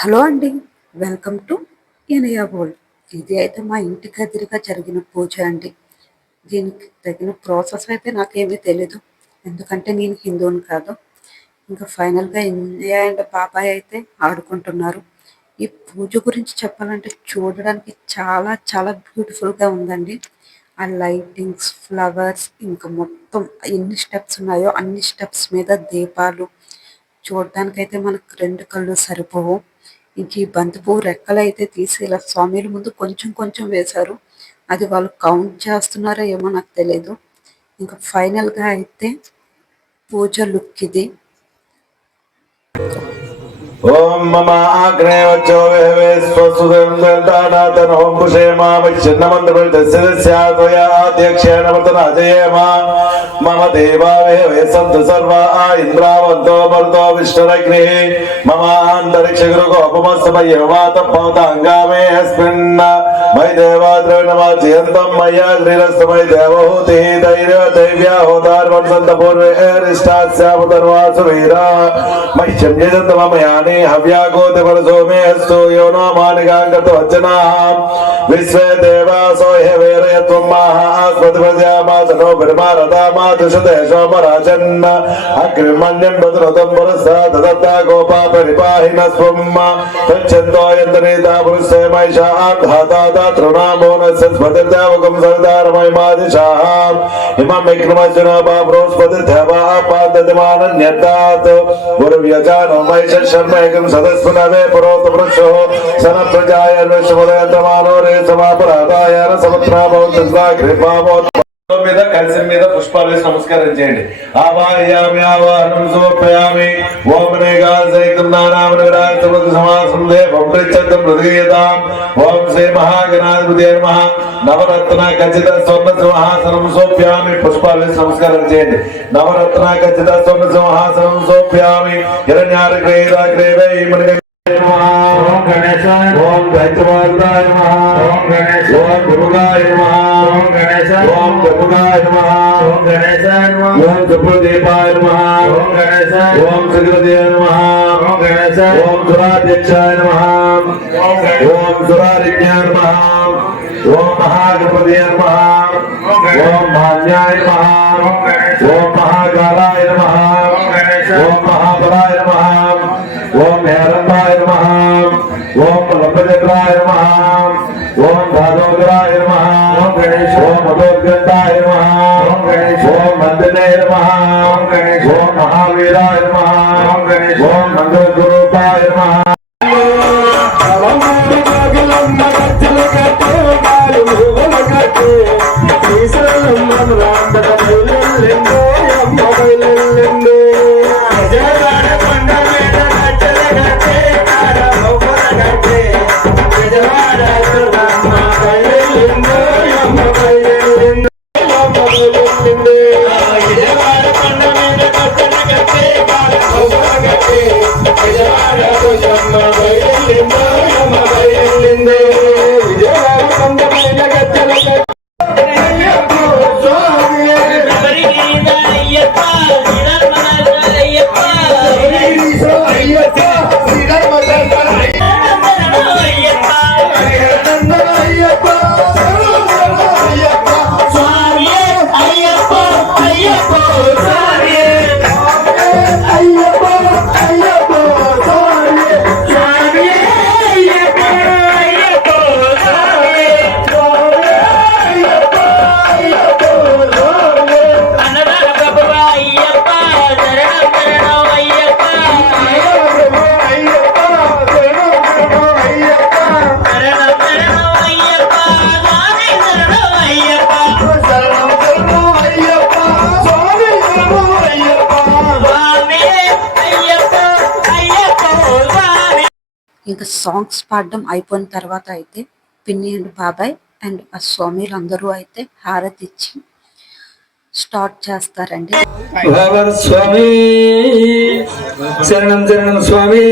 Hello అండి. Welcome to Inaya world. ఇది అయితే మా ఇంటికి ఎదురుగా జరిగిన పూజ అండి. దీనికి తగిన ప్రాసెస్ అయితే నాకేమీ తెలీదు, ఎందుకంటే నేను హిందువుని కాదు. ఇంకా ఫైనల్గా ఇండియా అండ్ బాబాయ్ అయితే ఆడుకుంటున్నారు. ఈ పూజ గురించి చెప్పాలంటే చూడడానికి చాలా చాలా బ్యూటిఫుల్గా ఉందండి. ఆ లైటింగ్స్, ఫ్లవర్స్, ఇంకా మొత్తం ఎన్ని స్టెప్స్ ఉన్నాయో అన్ని స్టెప్స్ మీద దీపాలు చూడడానికైతే మనకు రెండు కళ్ళు సరిపోవు. ఇంక ఈ బంతిపువ్వు రెక్కలు అయితే తీసి ఇలా స్వామిల ముందు కొంచెం కొంచెం వేశారు. అది వాళ్ళు కౌంట్ చేస్తున్నారో ఏమో నాకు తెలియదు. ఇంకా ఫైనల్గా అయితే పూజ లుక్ ఇది. ఓం మమ ఆగ్నే వచ్చో వేవే స్వసుదంతానాతన ఓం పుషేమా విచ్ఛిన్నమంత్రస్యాత్వయా అధ్యక్షేణ వర్తనాజయేమ మమ దేవా వేవే సంతు సర్వా ఇంద్రావంతో మరుతో విష్ణురగ్ని మమ అంతరిక్ష గురుగోపమస్తమయ్యవాత భవతాంగామే అస్మిన్ మై దేవా ద్రవిణమాచయంతం మయ్యా శ్రీరస్తమై దేవహూతి ధైర్య దైవ్యా హోతార్వం సంత పూర్వే రిష్టాస్యాముదర్వాసు వీరా మహ్యం జయంతమయాని हव्यागोते परसोमे अस्तु यो नो मानिकांगत वचनाः विश्वे देवासो हे वेरयत्वं महास्पति प्रजामातनो ब्रह्मारदामातुषदेशो मराजन् अग्निमन्यं बद्रतं पुरस्सा ददत्ता गोपा परिपाहिनस्वं तच्छन्दो यन्तनीता पुरुषे महिषा धाता तृणामोनस्य स्पतिर्देवकं सवितारमयमादिशाः इमं विघ्नमर्जुन बृहस्पतिर्देवा पादतिमानन्यतात् गुरुव्यजानो महिष शर्म एकं सदस्पुनवे पुरोत वृक्षो सन प्रजाय विश्वदयन्तमानो रे समापराधाय समत्राभवत्स्वा कृपावत् మీద కలిసి మీద పుష్పాలు వేసి నమస్కారం చేయండి. ఆవాహయామి ఆవాహనం సమర్పయామి. ఓం నేగాసైతం నానామనగరాజముఖ సమాసం దేవం ప్రత్యర్థం హృదయతాం. ఓం శ్రీ మహాగణాధిపతే నమః. నవరత్న ఖచ్చిత స్వర్ణ సింహాసనం సోప్యామి. పుష్పాలు వేసి నమస్కారం చేయండి. నవరత్న ఖచ్చిత స్వర్ణ సింహాసనం సోప్యామి. హిరణ్యాగ్రేరాగ్రేవై మనగ ఓం గణేశాయ ఓం దైత్యవాదాయ నమః. ఓం గణేశ ఓం గురుగాయ నమః. ఓం గణేశ ఓం గరుడాయ నమః. ఓం గణేశాయ నమః. ఓం సుప్రదీపాయ నమః. ఓం గణేశ ఓం సుగ్రదేవాయ నమః. ఓం గణేశ ఓం సురాధ్యక్షాయ నమః. ఓం సురారిజ్ఞాయ నమః. ఓం మహాగణపతయే నమః. ఓం మాన్యాయ నమః. ఓం మహాకాలాయ నమః. ఓం మహాబలాయ నమః. ఓం హేరంబాయ నమః. ఓం లంబచక్రాయ నమః. ఓం ధాతోదరాయ నమః. ఓం గణేశ ఓం మధోద్గంధాయ నమః. ఓం గణేశ ఓం మందనే నమః. ఓం గణేశ ఓం మహావీరాయ నమః. ఓం గణేశ ఓం మంగళస్వరూపాయ నమః. ఇంకా సాంగ్స్ పాడడం అయిపోయిన తర్వాత అయితే పిన్ని అండ్ బాబాయ్ అండ్ ఆ స్వామిలు అందరూ అయితే హారతి ఇచ్చి స్టార్ట్ చేస్తారండి. స్వామి శరణం శరణం స్వామి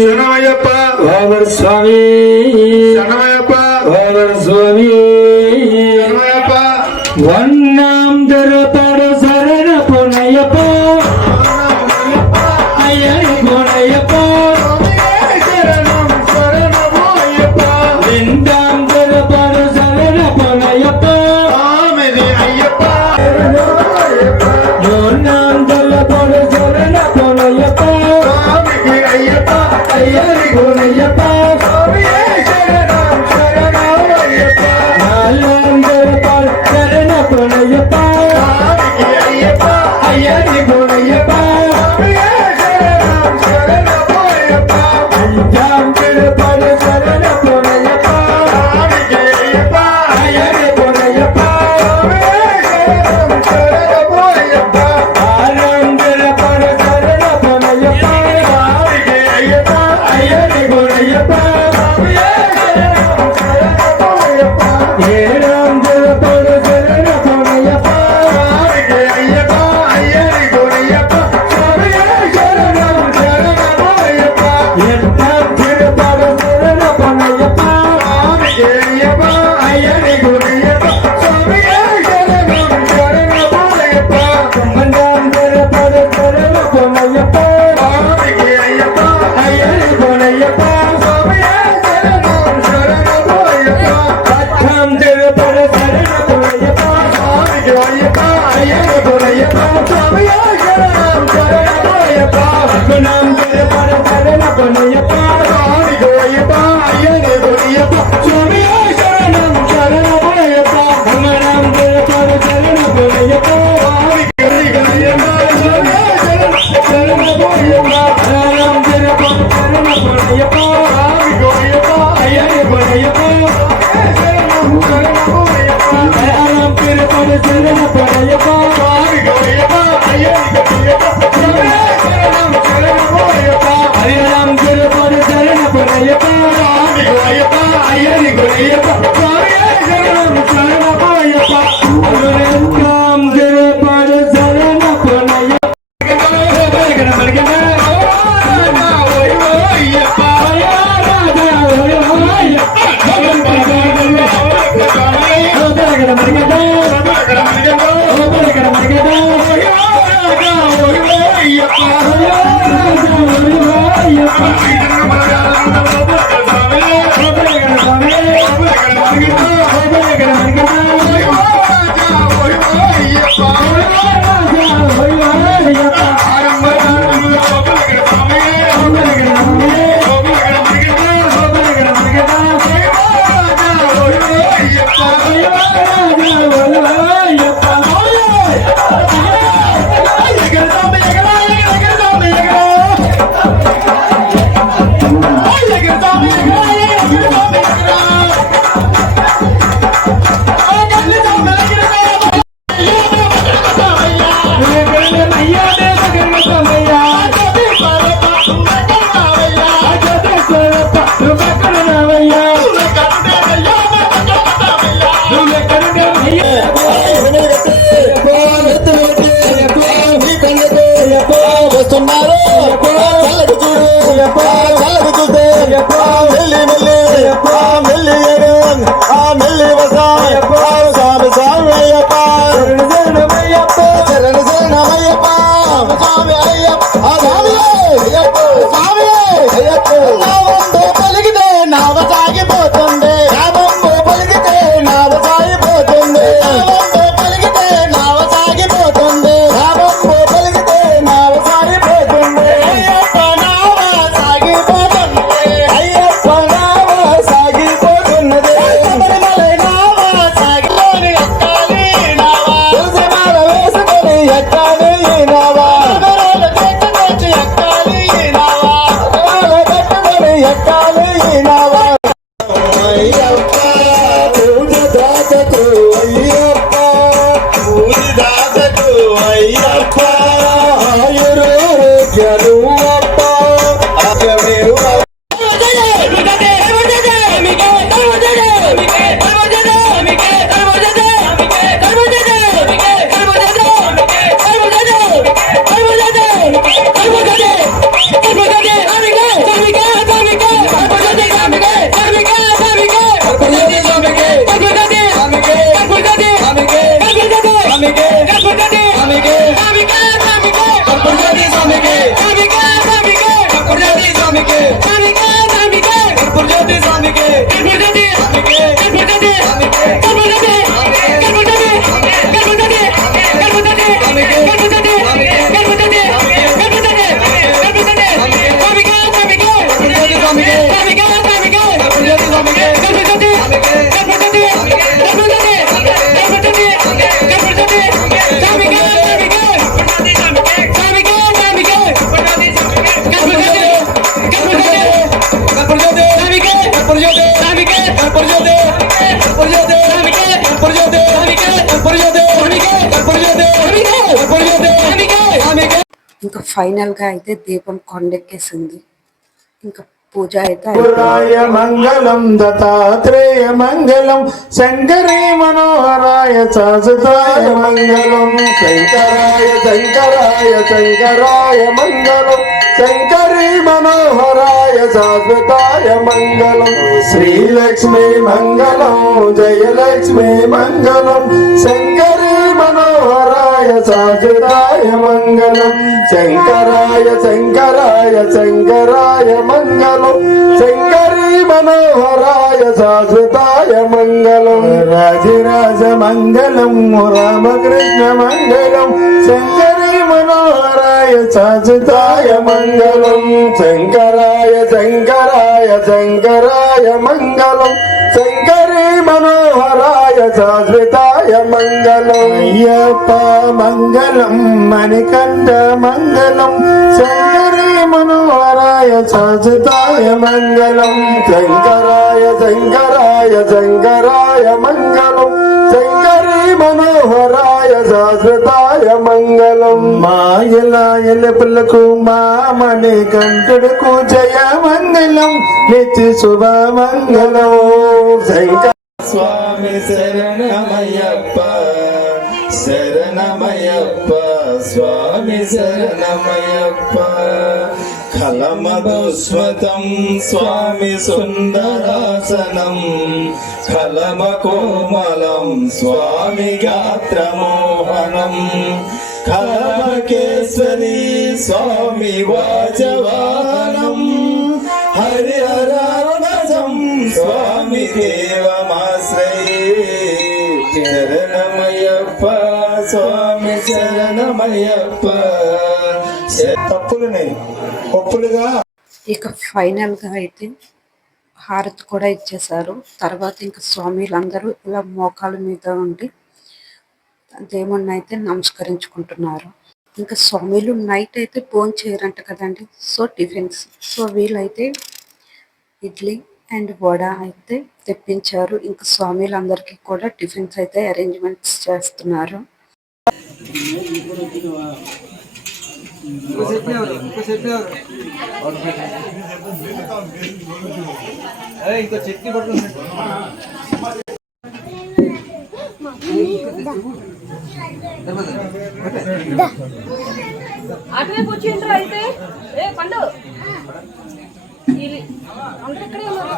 శరణమయ్యప్ప. స్వామి శరణమయ్యప్ప. స్వామి శరణమయ్యప్ప. వన్నాం దొరపడు శరణ పునయ్యప్ప. అయ్యని పునయ్యప్ప. శరణ అయ్యని గుణయ్యప్ప స్వామియే శరణం శరణం అయ్యప్ప నాలందర పాడు శరణ పొనయ్యప్ప స్వామికి అయ్యప్ప అయ్యని గుణయ్యప్ప స్వామియే శరణం శరణం అయ్యప్ప పంచాంబర పాడు శరణ పొనయ్యప్ప స్వామికి అయ్యప్ప అయ్యని గుణయ్యప్ప స్వామియే శరణం శరణం అయ్యప్ప ఆనందర పాడు శరణ పొనయ్యప్ప స్వామికి అయ్యప్ప అయ్యని గుణయ్యప్ప స్వామియే శరణం శరణం అయ్యప్ప ఏడందర పాడు శరణ పొనయ్యప్ప స్వామికి అయ్యప్ప అయ్యని గుణయ్యప్ప స్వామియే శరణం శరణం అయ్యప్ప ఎట్టాంతర పాడు శరణ పొనయ్యప్ప స్వామికి అయ్యప్ప అయ్యని గుణయ్యప్ప స్వామియే శరణం శరణం అయ్యప్ప తొమ్మిదందర పాడు శరణ పొనయ్యప్ప స్వామికి అయ్యప్ప అయ్యని గుణయ్యప్ప స్వామియే శరణం శరణం అయ్యప్ప పద్నాందర పాడు శరణ పొనయ్యప్ప స్వామికి అయ్యప్ప అయ్యని గుణయ్యప్ప స్వామియే శరణం శరణం అయ్యప్ప పద్నాందర పాడు శరణ పొనయ్యప్ప స్వామికి అయ్యప్ప అయ్యని గుణయ్యప్ప స్వామియే శరణం శరణం అయ్యప్ప పద్నాందర పాడు శరణ పొనయ్యప్ప స్వామికి అయ్యప్ప స్వామియే శరణం శరణం అయ్యప్ప పద్నాందర పాడు శరణ పొనయ్యప్ప స్వామికి అయ్యప్ప అయ్యని గుణయ్యప్ప శరణం శరణం అయ్యప్ప పద్నాందర పాడు శరణ పొనయ్యప్ప స్వామికి అయ్యప్ప అయ్యని గుణయ్యప్ప స్వామియే శరణం శరణం అయ్యప్ప హరినాందర పాడు శరణ పొనయ్యప్ప స్వామికి అయ్యప్ప అయ్యని గుణయ్యప్ప స్వామియే శరణం శరణం అయ్యప్ప హరినాందర పాడు శరణ పొనయ్యప్ప వస్తున్నారు చల్లగా చూడు చల్లగా చూస్తే మెల్లి మెల్లి మెల్లి ఆ మెల్లి స్వామి స్వామి అయ్యప్ప శరణ శరణమయ్యప్ప స్వామి అయ్యప్ప స్వామి అయ్యప్ప స్వామి అయ్యప్ప నావంతో పలికితే నావ సాగిపోతుంది నావంతో పలికితే నావ సాగిపోతుంది నావంతో పలికితే నావ సాగిపోతుంది నావంతో పలికితే నావ సాగిపోతుంది అయ్యప్ప నావ సాగిపోతుంది అయ్యప్ప నావ సాగిపోతున్నది శబరిమలై నావ సాగిపోని ఎక్కాలి నావ తులసిమాల వేసుకొని ఎక్కాలి నావ తెచ్చి ఎక్కాలి నావ పెట్టుకొని ఎక్కాలి నావ అయ్యప్ప పూజ దాతకు అయ్యప్ప పూజ దాతకు అయ్యప్ప ఆయురోగ్యను అప్ప ఆగమేరు Come ఫైనల్గా అయితే దీపం కొండెక్కేసింది. ఇంకా పూజ అయితే పురాయ మంగళం దత్తాత్రేయ మంగళం శంకరే మనోహరాయ శాశ్వతాయ మంగళం శంకరాయ శంకరాయ శంకరాయ మంగళం శంకరీ మనోహరాయ శాశ్వతాయ మంగళం శ్రీలక్ష్మీ మంగళం జయలక్ష్మీ మంగళం శంకరీ మనోహరాయ శాశ్వతాయ మంగళం శంకరాయ శంకరాయ శంకరాయ మంగళం శంకరీ మనోహరాయ శాశ్వతాయ మంగళం రాజరాజ మంగళం రామకృష్ణ మంగళం శంకరీ మనోహరాయ శాశ్వతాయ మంగళం శంకరాయ శంకరాయ శంకరాయ మంగళం శంకరీ మనోహరాయ శాశ్వతాయ మంగళం అయ్యప్ప మంగళం మణికంఠ మంగళం శంకరీ మనోహరాయ శాశ్వతాయ మంగళం శంకరాయ శంకరాయ శంకరాయ మంగళం శంకరీ మనోహరాయ శాశ్వతాయ మంగళం మాయలాయల పుల్లకు మా మణికంఠుడుకు జయ మంగళం నిత్య శుభ మంగళం శంకర స్వామి శరణమయ్యప్ప శరణమయ్యప్ప స్వామి శరణమయ్యప్ప కలమదుస్వతం స్వామి సుందరాసనం కలమకోమలం స్వామి గాత్రమోహనం కలమకేశ్వరి స్వామి వాజవానం హరిహరారుణజం స్వామి దేవమాశ్రయే శరణమయ్యప్ప స్వామి శరణమయ్యప్ప తప్పులని ఒప్పులుగా. ఇక ఫైనల్గా అయితే హారతి కూడా ఇచ్చేశారు. తర్వాత ఇంకా స్వామిలందరూ ఇలా మోకాల మీద ఉండి దేవుణ్ణి అయితే నమస్కరించుకుంటున్నారు. ఇంకా స్వామిలు నైట్ అయితే భోజనం చేయరంట కదండి. సో టిఫిన్స్, సో వీళ్ళైతే ఇడ్లీ అండ్ వడ అయితే తెప్పించారు. ఇంకా స్వామిలందరికీ కూడా టిఫిన్స్ అయితే అరేంజ్మెంట్స్ చేస్తున్నారు. ఇంకా చట్నీ పడుతుంది అటువైపు వచ్చిండ్రు అయితే ఏ పండు అందరు ఇక్కడే ఉన్నారు.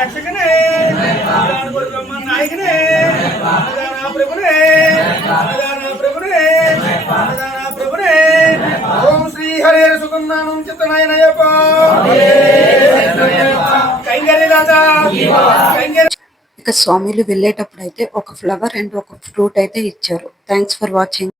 రక్షకనే నాయకనే ప్రభునే ప్రభునే ఓం శ్రీ హరే సుగంధానం చిత్తనాయనయ్యప్ప కైంగరి రాజా కైంగరి. ఇక స్వామిలు వెళ్ళేటప్పుడు అయితే ఒక ఫ్లవర్ అండ్ ఒక ఫ్రూట్ అయితే ఇచ్చారు. Thanks for watching.